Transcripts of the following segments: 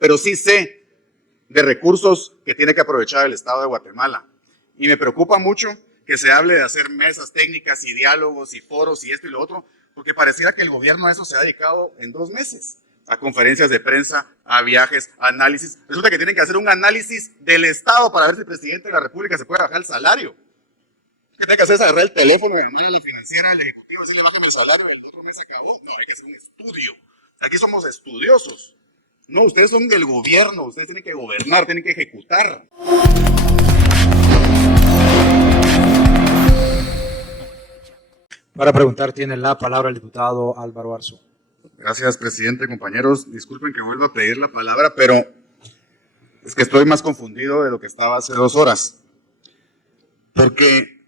pero sí sé de recursos que tiene que aprovechar el Estado de Guatemala. Y me preocupa mucho que se hable de hacer mesas técnicas y diálogos y foros y esto y lo otro, porque pareciera que el gobierno a eso se ha dedicado en 2 meses, a conferencias de prensa, a viajes, a análisis. Resulta que tienen que hacer un análisis del Estado para ver si el presidente de la República se puede bajar el salario. Que tiene que hacer es agarrar el teléfono y llamar a la financiera, al ejecutivo, decirle bájame el salario, el otro mes se acabó. No, hay que hacer un estudio. Aquí somos estudiosos. No, ustedes son del gobierno, ustedes tienen que gobernar, tienen que ejecutar. Para preguntar tiene la palabra el diputado Álvaro Arzu. Gracias, presidente, compañeros. Disculpen que vuelva a pedir la palabra, pero es que estoy más confundido de lo que estaba hace 2 horas. Porque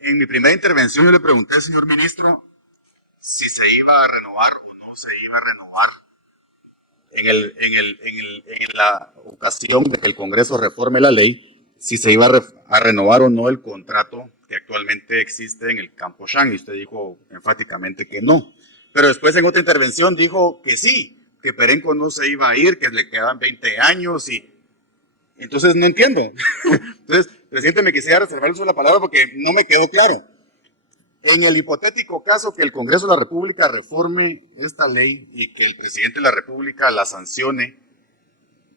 en mi primera intervención yo le pregunté al señor ministro si se iba a renovar o no se iba a renovar en la ocasión de que el Congreso reforme la ley, si se iba a renovar o no el contrato que actualmente existe en el Campo Shan, y usted dijo enfáticamente que no. Pero después en otra intervención dijo que sí, que Perenco no se iba a ir, que le quedaban 20 años y... Entonces no entiendo. Entonces, presidente, me quisiera reservar el uso de la palabra porque no me quedó claro. En el hipotético caso que el Congreso de la República reforme esta ley y que el presidente de la República la sancione,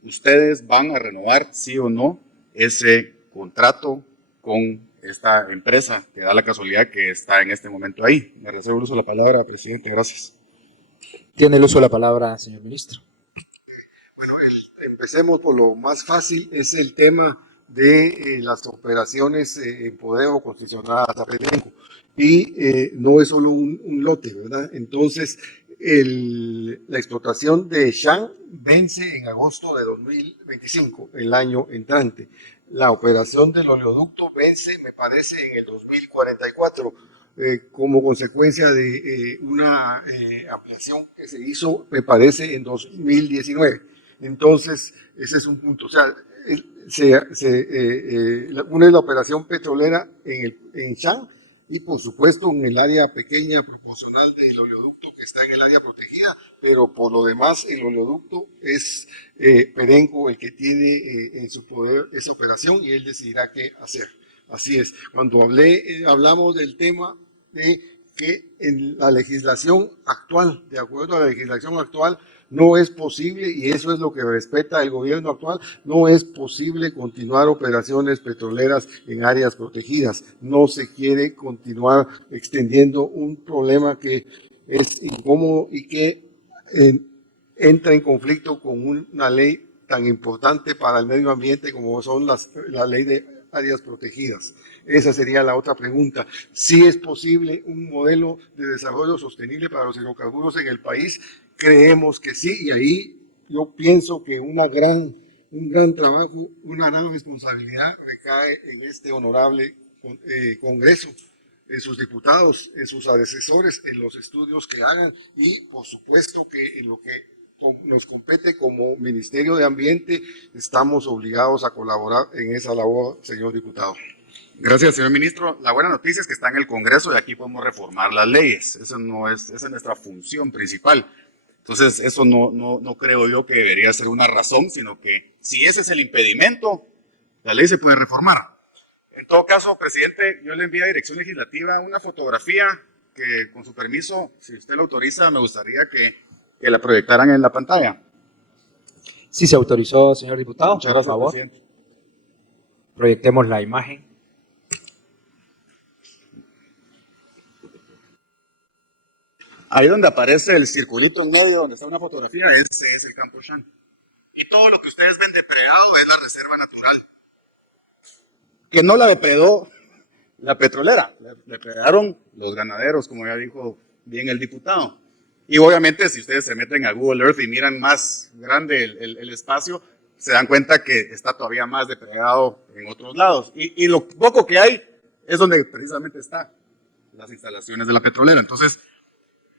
¿ustedes van a renovar, sí o no, ese contrato con esta empresa que da la casualidad que está en este momento ahí? Me reservo el uso de la palabra, presidente. Gracias. Tiene el uso de la palabra, señor ministro. Bueno, empecemos por lo más fácil, es el tema de las operaciones en poder o concesionadas a Perenco. Y no es solo un lote, ¿verdad? Entonces, la explotación de Shan vence en agosto de 2025, el año entrante. La operación del oleoducto vence, me parece, en el 2044, como consecuencia de una ampliación que se hizo, me parece, en 2019. Entonces, ese es un punto. O sea, una es la operación petrolera en Shan y, por supuesto, en el área pequeña proporcional del oleoducto que está en el área protegida, pero por lo demás, el oleoducto es Perenco el que tiene en su poder esa operación y él decidirá qué hacer. Así es. Cuando hablamos del tema de que en la legislación actual, de acuerdo a la legislación actual, no es posible, y eso es lo que respeta el gobierno actual, no es posible continuar operaciones petroleras en áreas protegidas. No se quiere continuar extendiendo un problema que es incómodo y que entra en conflicto con una ley tan importante para el medio ambiente como son la ley de áreas protegidas. Esa sería la otra pregunta. ¿Sí es posible un modelo de desarrollo sostenible para los hidrocarburos en el país? Creemos que sí, y ahí yo pienso que un gran trabajo, una gran responsabilidad recae en este honorable Congreso, en sus diputados, en sus asesores, en los estudios que hagan y por supuesto que en lo que nos compete como Ministerio de Ambiente, estamos obligados a colaborar en esa labor, señor diputado. Gracias, señor ministro. La buena noticia es que está en el Congreso y aquí podemos reformar las leyes. Esa es nuestra función principal. Entonces, eso no creo yo que debería ser una razón, sino que si ese es el impedimento, la ley se puede reformar. En todo caso, presidente, yo le envío a Dirección Legislativa una fotografía que, con su permiso, si usted lo autoriza, me gustaría que la proyectaran en la pantalla. Sí, se autorizó, señor diputado. Muchas gracias, por favor. presidente. Proyectemos la imagen. Ahí donde aparece el circulito en medio, donde está una fotografía, ese es el Campo Shan. Y todo lo que ustedes ven depredado es la reserva natural. Que no la depredó la petrolera, la depredaron los ganaderos, como ya dijo bien el diputado. Y obviamente si ustedes se meten a Google Earth y miran más grande el espacio, se dan cuenta que está todavía más depredado en otros lados. Y lo poco que hay es donde precisamente están las instalaciones de la petrolera. Entonces,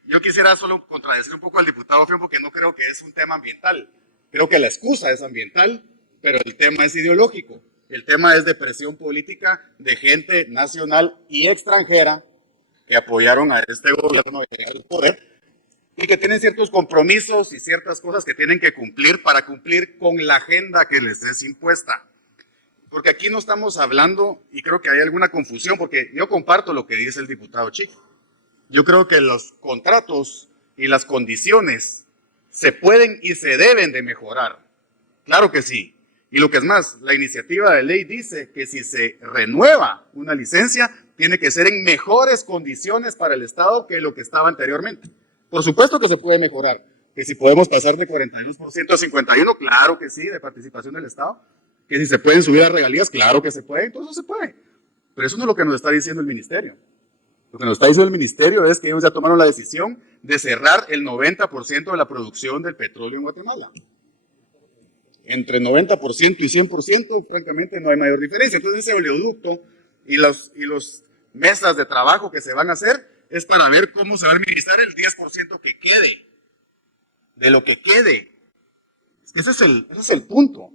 yo quisiera solo contradecir un poco al diputado Fion porque no creo que es un tema ambiental. Creo que la excusa es ambiental, pero el tema es ideológico. El tema es de presión política de gente nacional y extranjera que apoyaron a este gobierno de llegar al poder y que tienen ciertos compromisos y ciertas cosas que tienen que cumplir para cumplir con la agenda que les es impuesta. Porque aquí no estamos hablando, y creo que hay alguna confusión, porque yo comparto lo que dice el diputado Chico. Yo creo que los contratos y las condiciones se pueden y se deben de mejorar. Claro que sí. Y lo que es más, la iniciativa de ley dice que si se renueva una licencia, tiene que ser en mejores condiciones para el Estado que lo que estaba anteriormente. Por supuesto que se puede mejorar. Que si podemos pasar de 42% a 51%, claro que sí, de participación del Estado. Que si se pueden subir las regalías, claro que se puede, entonces se puede. Pero eso no es lo que nos está diciendo el ministerio. Lo que nos está diciendo el ministerio es que ellos ya tomaron la decisión de cerrar el 90% de la producción del petróleo en Guatemala. Entre 90% y 100%, francamente, no hay mayor diferencia. Entonces, ese oleoducto y los mesas de trabajo que se van a hacer es para ver cómo se va a administrar el 10% que quede. De lo que quede. Ese es el punto.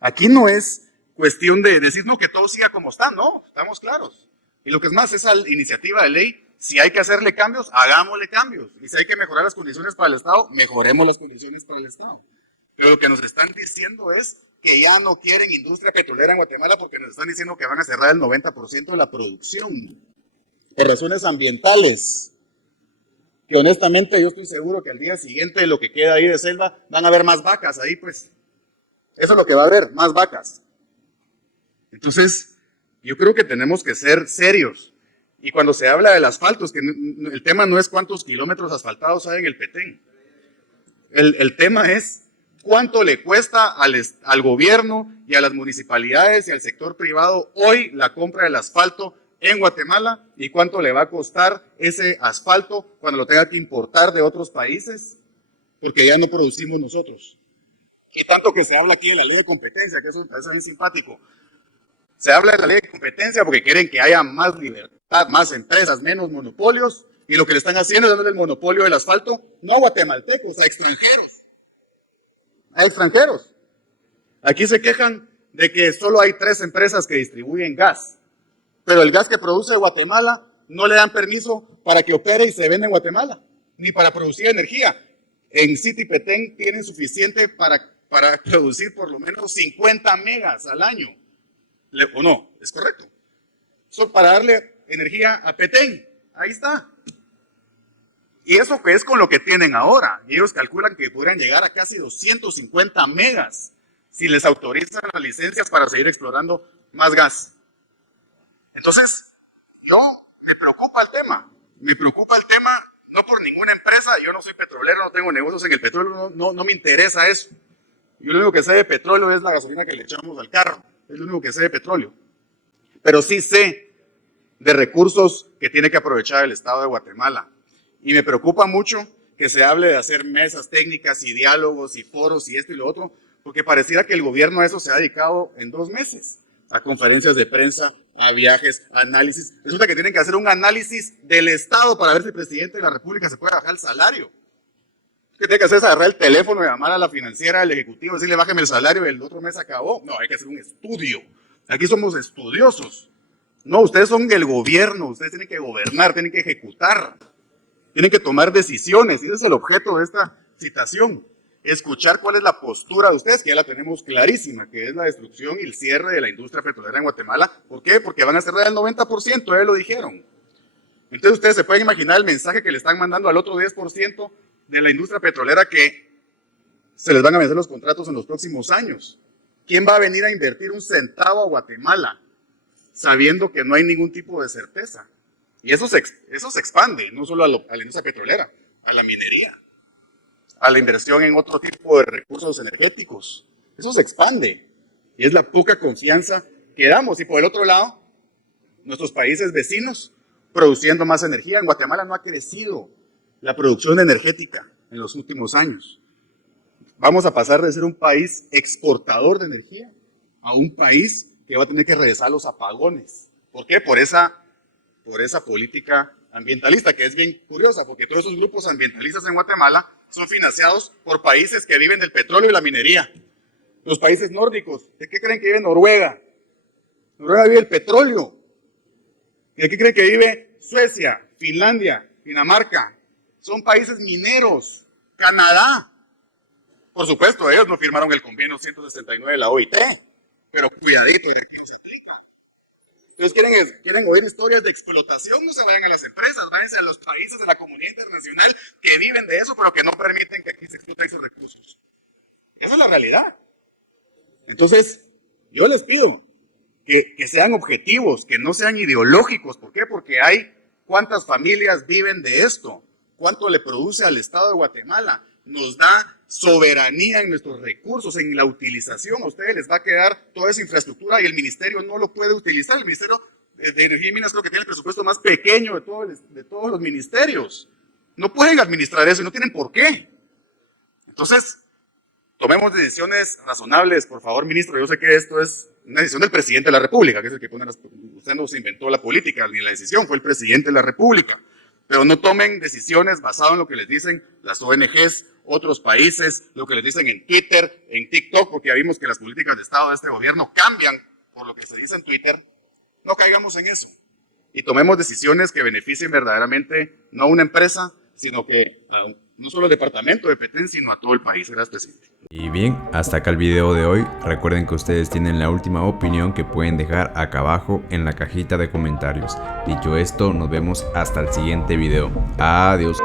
Aquí no es cuestión de decir, no, que todo siga como está, no, estamos claros. Y lo que es más, esa iniciativa de ley, si hay que hacerle cambios, hagámosle cambios. Y si hay que mejorar las condiciones para el Estado, mejoremos las condiciones para el Estado. Pero lo que nos están diciendo es que ya no quieren industria petrolera en Guatemala porque nos están diciendo que van a cerrar el 90% de la producción. Por razones ambientales. Que honestamente yo estoy seguro que al día siguiente de lo que queda ahí de selva, van a haber más vacas ahí, pues. Eso es lo que va a haber, más vacas. Entonces, yo creo que tenemos que ser serios. Y cuando se habla del asfalto, es que el tema no es cuántos kilómetros asfaltados hay en el Petén. El tema es cuánto le cuesta al gobierno y a las municipalidades y al sector privado hoy la compra del asfalto en Guatemala y cuánto le va a costar ese asfalto cuando lo tenga que importar de otros países, porque ya no producimos nosotros. Y tanto que se habla aquí de la ley de competencia, que eso es bien simpático. Se habla de la ley de competencia porque quieren que haya más libertad, más empresas, menos monopolios, y lo que le están haciendo es dándole el monopolio del asfalto, no a guatemaltecos, a extranjeros. A extranjeros. Aquí se quejan de que solo hay 3 empresas que distribuyen gas, pero el gas que produce Guatemala no le dan permiso para que opere y se venda en Guatemala, ni para producir energía. En City Petén tienen suficiente para producir por lo menos 50 megas al año. ¿O no? ¿Es correcto? Eso para darle energía a Petén. Ahí está. Y eso que es con lo que tienen ahora. Y ellos calculan que podrían llegar a casi 250 megas si les autorizan las licencias para seguir explorando más gas. Entonces, me preocupa el tema. Me preocupa el tema no por ninguna empresa. Yo no soy petrolero, no tengo negocios en el petróleo, no me interesa eso. Yo lo único que sé de petróleo es la gasolina que le echamos al carro. Es lo único que sé de petróleo. Pero sí sé de recursos que tiene que aprovechar el Estado de Guatemala. Y me preocupa mucho que se hable de hacer mesas técnicas y diálogos y foros y esto y lo otro, porque pareciera que el gobierno a eso se ha dedicado en 2 meses. A conferencias de prensa, a viajes, a análisis. Resulta que tienen que hacer un análisis del Estado para ver si el presidente de la República se puede bajar el salario. ¿Qué tiene que hacer? Es agarrar el teléfono y llamar a la financiera, al ejecutivo, decirle bájeme el salario y el otro mes acabó. No, hay que hacer un estudio. Aquí somos estudiosos. No, ustedes son el gobierno, ustedes tienen que gobernar, tienen que ejecutar, tienen que tomar decisiones. Y ese es el objeto de esta citación. Escuchar cuál es la postura de ustedes, que ya la tenemos clarísima, que es la destrucción y el cierre de la industria petrolera en Guatemala. ¿Por qué? Porque van a cerrar el 90%, ya lo dijeron. Entonces ustedes se pueden imaginar el mensaje que le están mandando al otro 10% de la industria petrolera que se les van a vencer los contratos en los próximos años. ¿Quién va a venir a invertir un centavo a Guatemala sabiendo que no hay ningún tipo de certeza? Y eso se expande, no solo a la industria petrolera, a la minería, a la inversión en otro tipo de recursos energéticos. Eso se expande. Y es la poca confianza que damos. Y por el otro lado, nuestros países vecinos produciendo más energía. En Guatemala no ha crecido la producción energética en los últimos años. Vamos a pasar de ser un país exportador de energía a un país que va a tener que regresar a los apagones. ¿Por qué? Por esa política ambientalista, que es bien curiosa, porque todos esos grupos ambientalistas en Guatemala son financiados por países que viven del petróleo y la minería. Los países nórdicos, ¿de qué creen que vive Noruega? Noruega vive el petróleo. ¿De qué creen que vive Suecia, Finlandia, Dinamarca? son países mineros. Canadá. Por supuesto, ellos no firmaron el convenio 169 de la OIT, pero cuidadito. Entonces quieren oír historias de explotación, no se vayan a las empresas, váyanse a los países de la comunidad internacional que viven de eso, pero que no permiten que aquí se exploten esos recursos. Esa es la realidad. Entonces, yo les pido que sean objetivos, que no sean ideológicos. ¿Por qué? Porque hay cuántas familias viven de esto, cuánto le produce al Estado de Guatemala, nos da soberanía en nuestros recursos, en la utilización. A ustedes les va a quedar toda esa infraestructura y el ministerio no lo puede utilizar. El Ministerio de Energía y Minas creo que tiene el presupuesto más pequeño de todos los ministerios. No pueden administrar eso y no tienen por qué. Entonces, tomemos decisiones razonables, por favor, ministro. Yo sé que esto es una decisión del presidente de la República, que es el que pone usted no se inventó la política ni la decisión, fue el presidente de la República. Pero no tomen decisiones basadas en lo que les dicen las ONGs, otros países, lo que les dicen en Twitter, en TikTok, porque ya vimos que las políticas de Estado de este gobierno cambian por lo que se dice en Twitter. No caigamos en eso. Y tomemos decisiones que beneficien verdaderamente no a una empresa, sino que no solo al departamento de Petén, sino a todo el país. Gracias, presidente. Y bien, hasta acá el video de hoy. Recuerden que ustedes tienen la última opinión que pueden dejar acá abajo en la cajita de comentarios. Dicho esto, nos vemos hasta el siguiente video. Adiós.